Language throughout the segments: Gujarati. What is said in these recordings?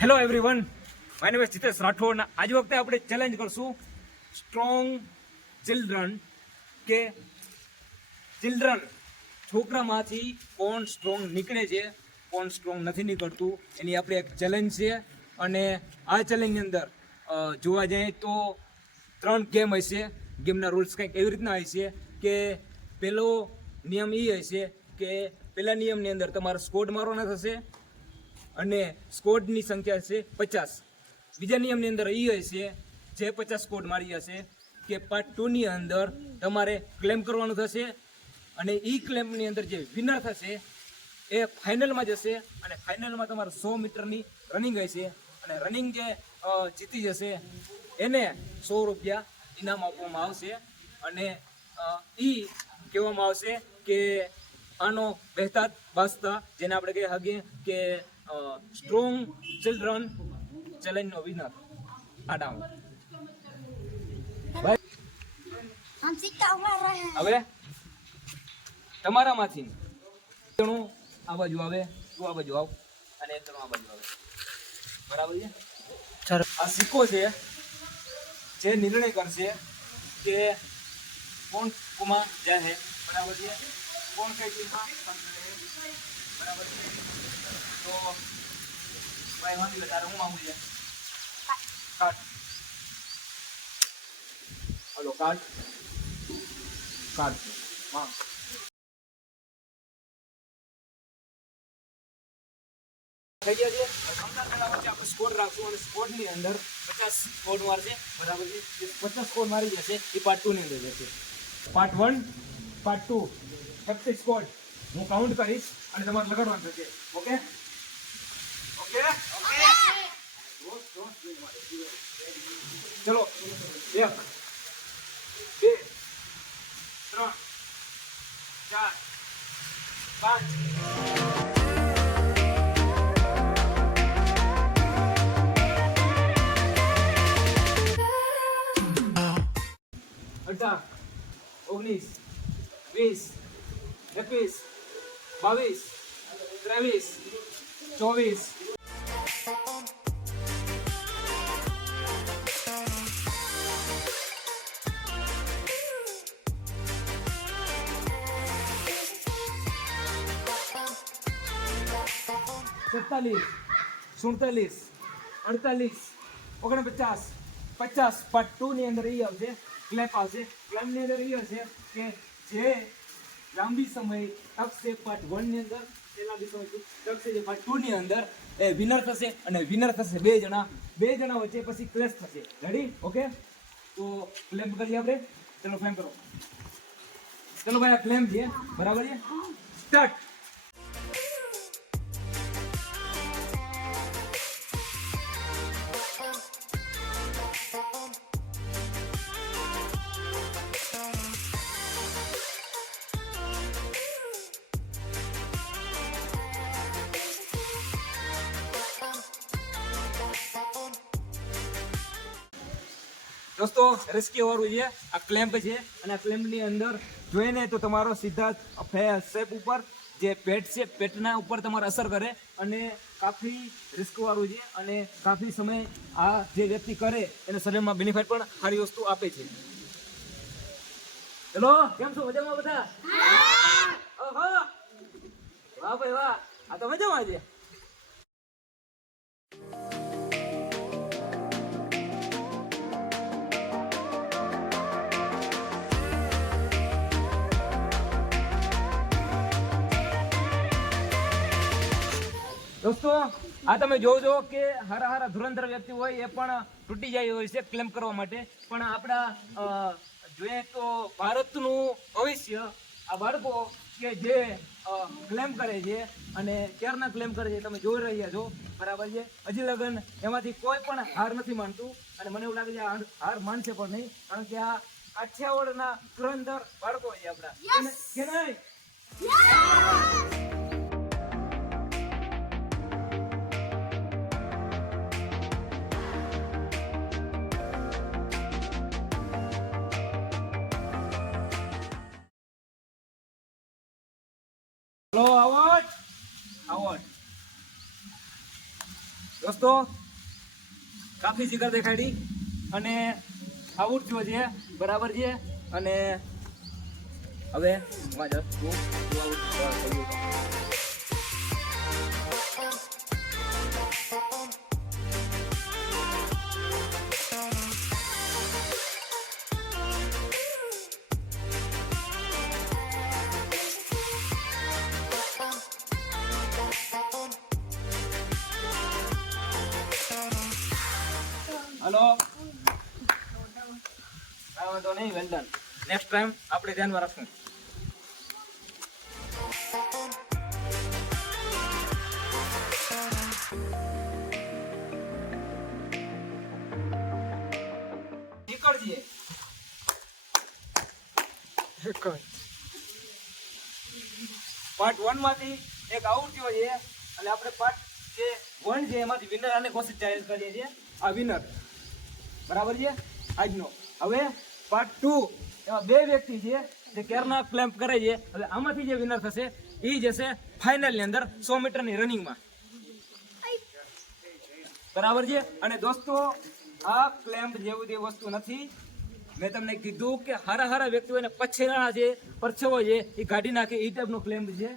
Hello everyone, my name is Jitesh Rathod. આજ વખતે આપણે ચેલેન્જ કરશું સ્ટ્રોંગ ચિલ્ડ્રન કે ચિલ્ડ્રન છોકરામાંથી કોણ સ્ટ્રોંગ નીકળે છે, કોણ સ્ટ્રોંગ નથી નીકળતું, એની આપણે એક ચેલેન્જ છે. અને આ ચેલેન્જની અંદર જોવા જઈએ તો 3 ગેમ હશે. ગેમના રૂલ્સ કંઈક એવી રીતના હશે કે પહેલો નિયમ એ હશે કે પહેલા નિયમની અંદર તમારે સ્કોડ મારવાના થશે અને સ્કોડની સંખ્યા છે 50. બીજા નિયમની અંદર એ હશે જે 50 સ્કોડ મારી હશે કે પાર્ટ 2ની અંદર તમારે ક્લેમ કરવાનું થશે અને એ ક્લેમની અંદર જે વિનર થશે એ ફાઇનલમાં જશે અને ફાઇનલમાં તમારે 100 મીટરની રનિંગ હશે અને રનિંગ જે જીતી જશે એને 100 રૂપિયા ઇનામ આપવામાં આવશે. અને એ કહેવામાં આવશે કે આનો બહેતા બાસતા જેને આપણે કહી શકીએ કે સ્ટ્રોંગ ચિલ્ડ્રન ચેલેન્જનો વિનર આડામ. હવે તમારામાંથી જણું આ બાજુ આવે, તું આ બાજુ આવ અને એક જણું આ બાજુ આવે, બરાબર છે? આ સિક્કો છે જે નિર્ણય કરશે કે કોણ કુમાં જાય, બરાબર છે? કોણ કઈ ટીમમાં બરાબર છે? તો ભાઈ માની લે તારે હું માંગુ છે કાટ. હલો કાટ કાટ માંગ. થઈ ગયા છે. આપણે સ્કોર રાખશું અને સ્કોડની અંદર 50 સ્કોડ મારશે, બરાબર છે? જે 50 સ્કોડ મારી જશે એ પાર્ટ 2 ની અંદર જશે. પાર્ટ 1 પાર્ટ 2 36 સ્કોડ હું કાઉન્ટ કરીશ અને તમારે લગાડવાનું થશે. ઓકે ઓકે ચલો 1 2 3 4 5 18 19 20 21 22 23 24 47 47 48 49 50. પાર્ટ 2 ની અંદર એ આવશે ક્લેપ આવશે. ક્લેમની અંદર એ હશે કે જે લાંબી સમય ટકશે પાર્ટ 1 ની અંદર, તે લાંબી સમય ટકશે જે પાર્ટ 2 ની અંદર એ વિનર થશે અને વિનર થશે 2 જણા વચ્ચે પછી ક્લેશ થશે. રેડી? ઓકે, તો ક્લેમ કરીએ આપણે. ચલો ક્લેમ કરો. ચલો ભાઈ આ ક્લેમ છે, બરાબર છે? સ્ટાર્ટ. દોસ્તો રેસ્ક્યુ વાળું છે, આ ક્લેમ્પ છે અને આ ક્લેમ્પની અંદર જોઈને તો તમારો સીધા શેપ ઉપર જે પેટ છે પેટના ઉપર તમારે અસર કરે અને કાફી રિસ્ક વાળું છે અને કાફી સમય આ જે વ્યક્તિ કરે એને શરીરમાં બેનિફિટ પણ સારી વસ્તુ આપે છે. હેલો, કેમ છો? મજામાં બધા? ઓહો, વાહ ભાઈ વાહ, આ તો મજામાં છે. દોસ્તો આ તમે જોજો કે હારા ધુરંધર વ્યક્તિ હોય એ પણ તૂટી જાય હોય છે ક્લેમ કરવા માટે, પણ આપણા જોઈએ તો ભારતનું ભવિષ્ય આ બાળકો કે જે ક્લેમ કરે છે અને ક્યારના ક્લેમ કરે છે તમે જોઈ રહ્યા છો, બરાબર છે? હજી લગન એમાંથી કોઈ પણ હાર નથી માનતું અને મને એવું લાગે છે હાર માનશે પણ નહીં, કારણ કે આ કાઠિયાવાડના ધુરંધર બાળકો છે આપણા, કે નહીં? આવોટ આવોટ દોસ્તો કાફી જીગર દેખાડી અને આવું જ છે બરાબર છે. અને હવે હલો વાંધો નહીં, વેલ ડન. નેક્સ્ટ ટાઈમ આપણે ધ્યાનમાં રાખશું. નીકળીએ પાર્ટ 1 માંથી એક આઉટ થયો છે અને આપણે પાર્ટ જે 1 છે એમાંથી વિનર અને ઘોષિત જાહેર કરીએ છીએ. આ વિનર બરાબર છે આજનો. હવે પાર્ટ 2 એમાં બે વ્યક્તિ છે જે કેરના ક્લેમ્પ કરે છે. એટલે આમાંથી જે વિનર થશે એ જશે ફાઇનલની અંદર 100 મીટરની રનિંગમાં. બરાબર છે. અને દોસ્તો આ ક્લેમ્પ જેવું તે વસ્તુ નથી. મેં તમને કીધું કે હારા વ્યક્તિઓને પછેરા છે, પરછેવો છે એ કાઢી નાખે એ ટાઈપનો ક્લેમ્પ છે.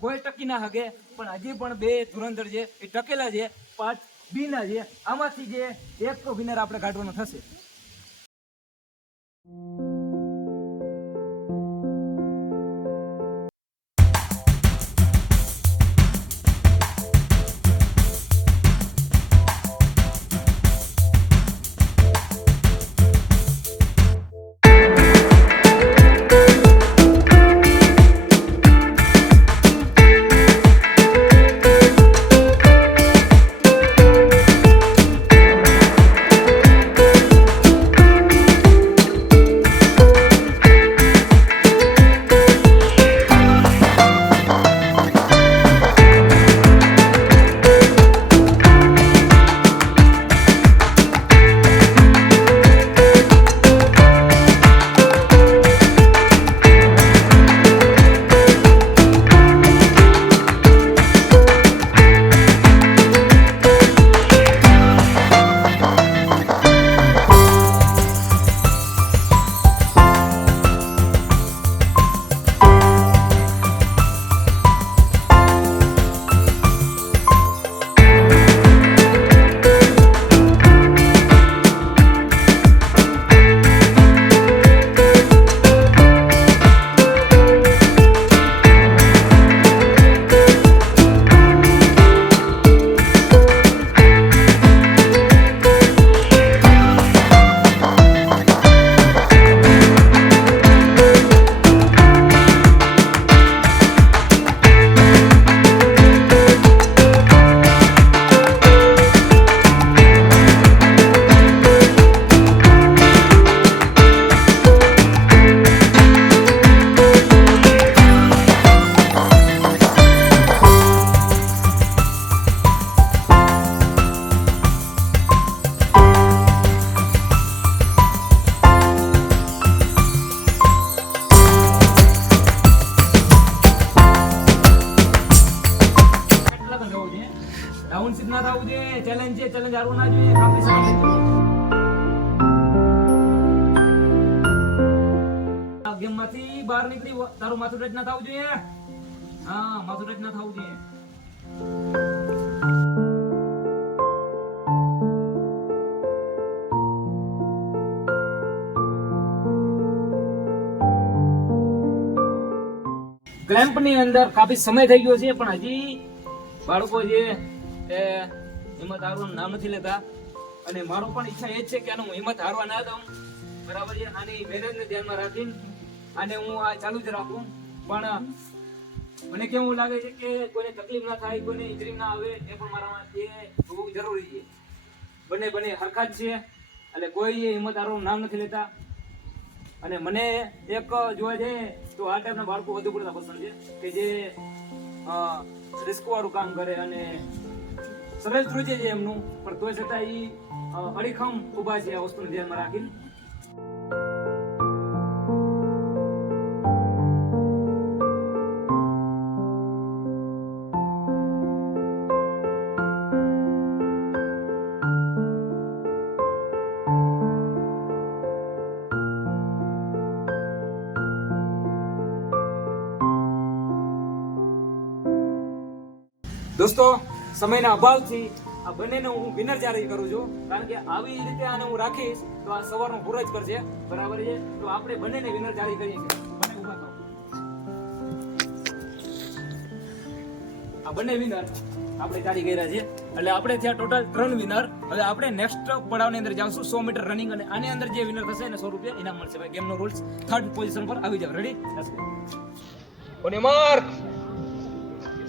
કોઈ ટકી ના શકે, પણ હજી પણ બે ધુરંધર છે એ ટકેલા છે. પાર્ટ 2 ના છે. આમાંથી જે એક વિનર આપણે કાઢવાનો થશે. ડાઉનસીટ ના થવું જોઈએ. ચેલેન્જ છે, ચેલેન્જ હારવું ના જોઈએ. કાફી સારું. ગેમ માંથી બહાર નીકળી તારું માથું ટચ ના થવું જોઈએ. હા, માથું ટચ ના થવું જોઈએ. ક્લેમ્પ ની અંદર કાફી સમય થઈ ગયો છે, પણ હજી બાળકો જે હિંમત હારવાનું નામ નથી લેતા. અને મારો પણ ઈચ્છા એ જ છે કે આનું હિંમત હારવા ના દઉં. બરાબર છે. આની મહેનતને ધ્યાનમાં રાખીને આને હું આ ચાલુ જ રાખું. પણ મને કેવું લાગે છે કે કોઈને તકલીફ ના થાય, કોઈને ઇન્જરી ના આવે, એ પણ મારા એ જોવું જરૂરી છે. બંને હરખા જ છે. એટલે કોઈ હિંમત હારવાનું નામ નથી લેતા. અને મને એક જોવા જઈએ તો આ ટાઈપના બાળકો વધુ પડતા પસંદ છે કે જે રિસ્ક વાળું કામ કરે અને સરળ ધ્રુજે છે એમનું, પણ તોય છતાં એ અડીખમ ઉભા છે આ વસ્તુને ધ્યાનમાં રાખીને. દોસ્તો સમયના અભાવથી આ બંનેને હું વિનર જાહેર કરું છું, કારણ કે આવી રીતે આને હું રાખીશ તો આ સવારનો પૂરો જ કરશે, બરાબર છે? તો આપણે બંનેને વિનર જાહેર કરીએ છીએ. બંને ઊભા થાઓ. આ બંને વિનર આપણે જાહેર કર્યા છે, એટલે આપણે થયા ટોટલ 3 વિનર. હવે આપણે નેક્સ્ટ પડાવની અંદર જાવશું 100 મીટર રનિંગ, અને આની અંદર જે વિનર થશે એને 100 રૂપિયા ઇનામ મળશે. ભાઈ ગેમનો રૂલ્સ 3rd પોઝિશન પર આવી જાવ. Ready? On your mark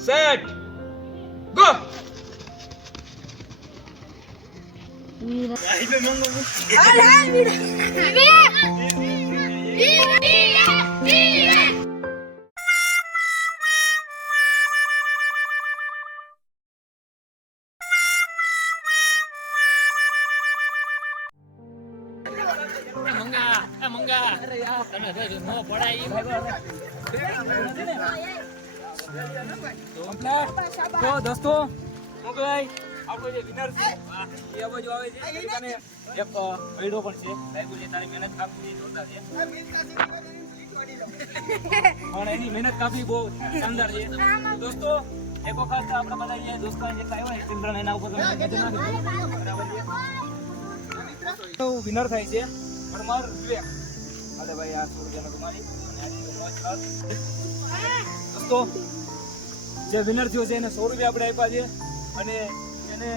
set go. તો દોસ્તો હું ભાઈ આપણો જે વિનર છે એ આ બાજુ આવે છે. અને એક ભઈડો પણ છે. લાગ્યું છે તારી મહેનત કાફી જોરદાર છે, પણ એની મહેનત કાફી બહુ શાનદાર છે. તો દોસ્તો એક વખત આપણે બધા જે દોસ્તો જે આવ્યા ચિલ્ડ્રન એના ઉપર તમે નજર નાખો, બરાબર છે? તો વિનર થાય છે પરમાર વિવેક. અરે ભાઈ આ 100 રૂપિયાનો તમારી. દોસ્તો જે વિનર થયો છે એને 100 રૂપિયા આપણે આપ્યા છે, અને એને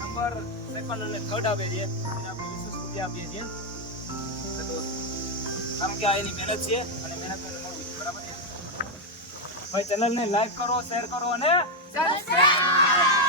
નંબર 2nd અને 3rd આપે છે, એને આપણે 20 રૂપિયા આપીએ છીએ. કારણ કે આ એની મહેનત છે અને મહેનત મળવી છે, બરાબર છે? ભાઈ ચેનલને લાઈક કરો, શેર કરો અને સબસ્ક્રાઇબ